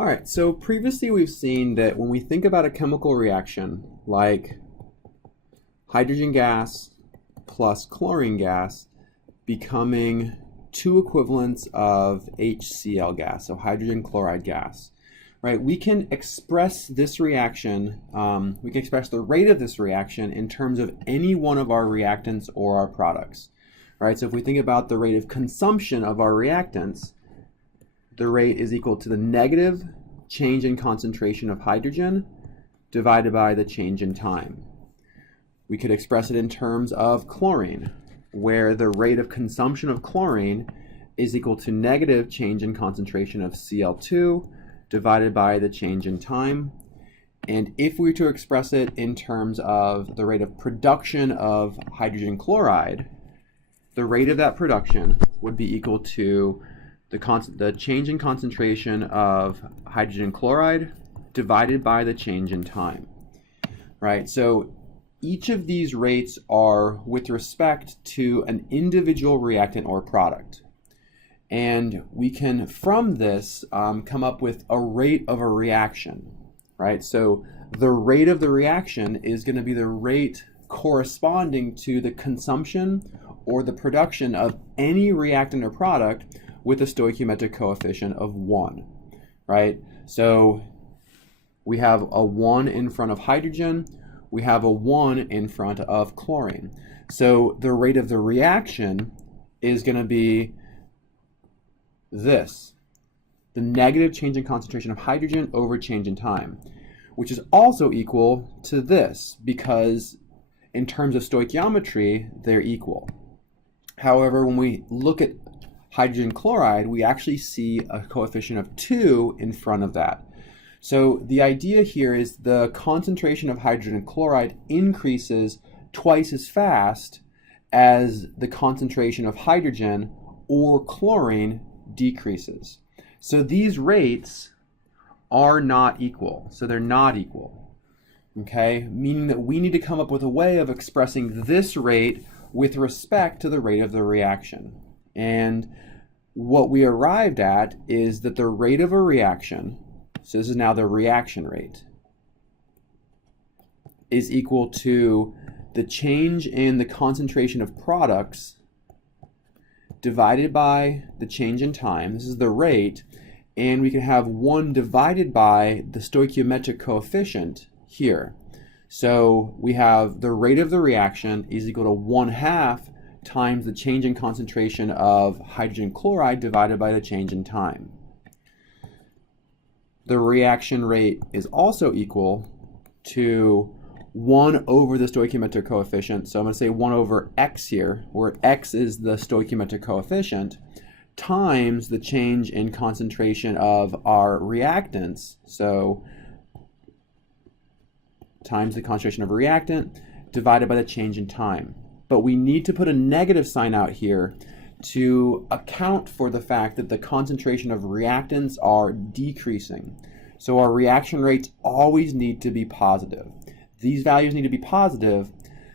All right, so previously we've seen that when we think about a chemical reaction like hydrogen gas plus chlorine gas becoming two equivalents of HCl gas, so hydrogen chloride gas, right? We can express this reaction, we can express the rate of this reaction in terms of any one of our reactants or our products, right? So if we think about the rate of consumption of our reactants, the rate is equal to the negative change in concentration of hydrogen divided by the change in time. We could express it in terms of chlorine, where the rate of consumption of chlorine is equal to negative change in concentration of Cl2 divided by the change in time. And if we were to express it in terms of the rate of production of hydrogen chloride, the rate of that production would be equal to the change in concentration of hydrogen chloride divided by the change in time, right? So each of these rates are with respect to an individual reactant or product. And we can, from this, come up with a rate of a reaction, right? So the rate of the reaction is going to be the rate corresponding to the consumption or the production of any reactant or product with a stoichiometric coefficient of 1, right? So we have a 1 in front of hydrogen, we have a 1 in front of chlorine. So the rate of the reaction is going to be this, the negative change in concentration of hydrogen over change in time, which is also equal to this because in terms of stoichiometry, they're equal. However, when we look at hydrogen chloride, we actually see a coefficient of 2 in front of that. So the idea here is the concentration of hydrogen chloride increases twice as fast as the concentration of hydrogen or chlorine decreases. So these rates are not equal. So they're not equal. Okay? Meaning that we need to come up with a way of expressing this rate with respect to the rate of the reaction. And what we arrived at is that the rate of a reaction, so this is now the reaction rate, is equal to the change in the concentration of products divided by the change in time. This is the rate, and we can have 1 divided by the stoichiometric coefficient here. So we have the rate of the reaction is equal to 1/2 times the change in concentration of hydrogen chloride divided by the change in time. The reaction rate is also equal to 1 over the stoichiometric coefficient. So I'm going to say 1 over x here, where x is the stoichiometric coefficient, times the change in concentration of our reactants. So times the concentration of a reactant divided by the change in time. But we need to put a negative sign out here to account for the fact that the concentration of reactants are decreasing. So our reaction rates always need to be positive. These values need to be positive.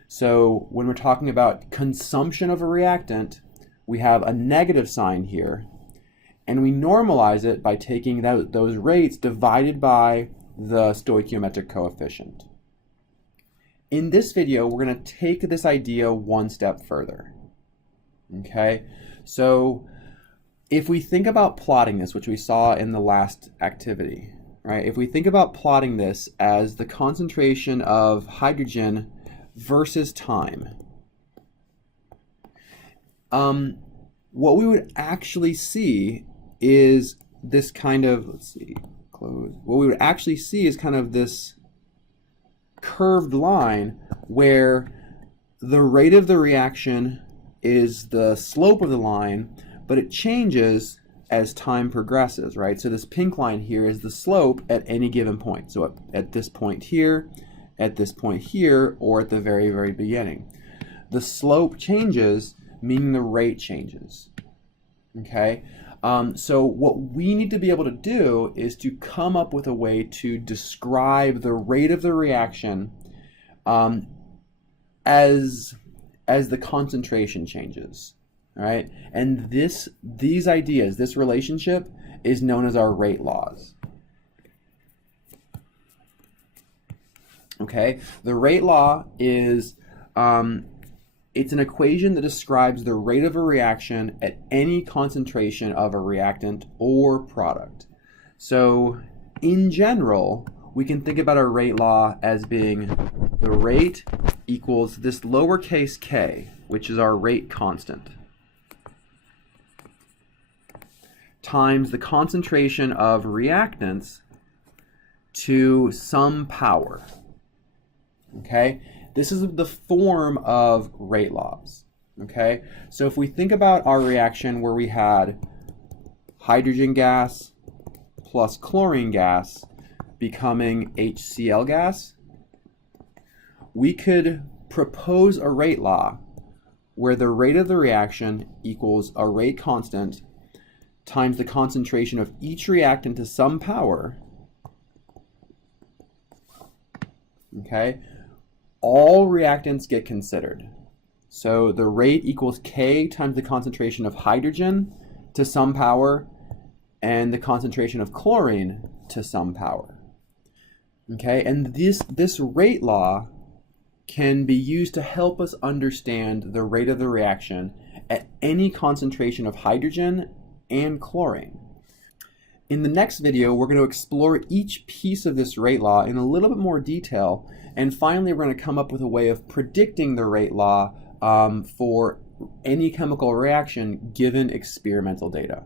So when we're talking about consumption of a reactant, we have a negative sign here. And we normalize it by taking those rates divided by the stoichiometric coefficient. In this video, we're going to take this idea one step further. Okay, so if we think about plotting this, which we saw in the last activity, right? If we think about plotting this as the concentration of hydrogen versus time, what we would actually see is this kind of, what we would actually see is kind of this curved line where the rate of the reaction is the slope of the line, but it changes as time progresses, right? So this pink line here is the slope at any given point. So at this point here, at this point here, or at the very, very beginning. The slope changes, meaning the rate changes, okay? So what we need to be able to do is to come up with a way to describe the rate of the reaction as the concentration changes, all right? And these ideas, this relationship is known as our rate laws. Okay, the rate law is it's an equation that describes the rate of a reaction at any concentration of a reactant or product. So in general, we can think about our rate law as being the rate equals this lowercase k, which is our rate constant, times the concentration of reactants to some power. Okay, this is the form of rate laws. Okay, so if we think about our reaction where we had hydrogen gas plus chlorine gas becoming HCl gas, we could propose a rate law where the rate of the reaction equals a rate constant times the concentration of each reactant to some power. Okay, all reactants get considered. So the rate equals K times the concentration of hydrogen to some power and the concentration of chlorine to some power. Okay, and this rate law can be used to help us understand the rate of the reaction at any concentration of hydrogen and chlorine. In the next video, we're going to explore each piece of this rate law in a little bit more detail, and finally we're going to come up with a way of predicting the rate law for any chemical reaction given experimental data.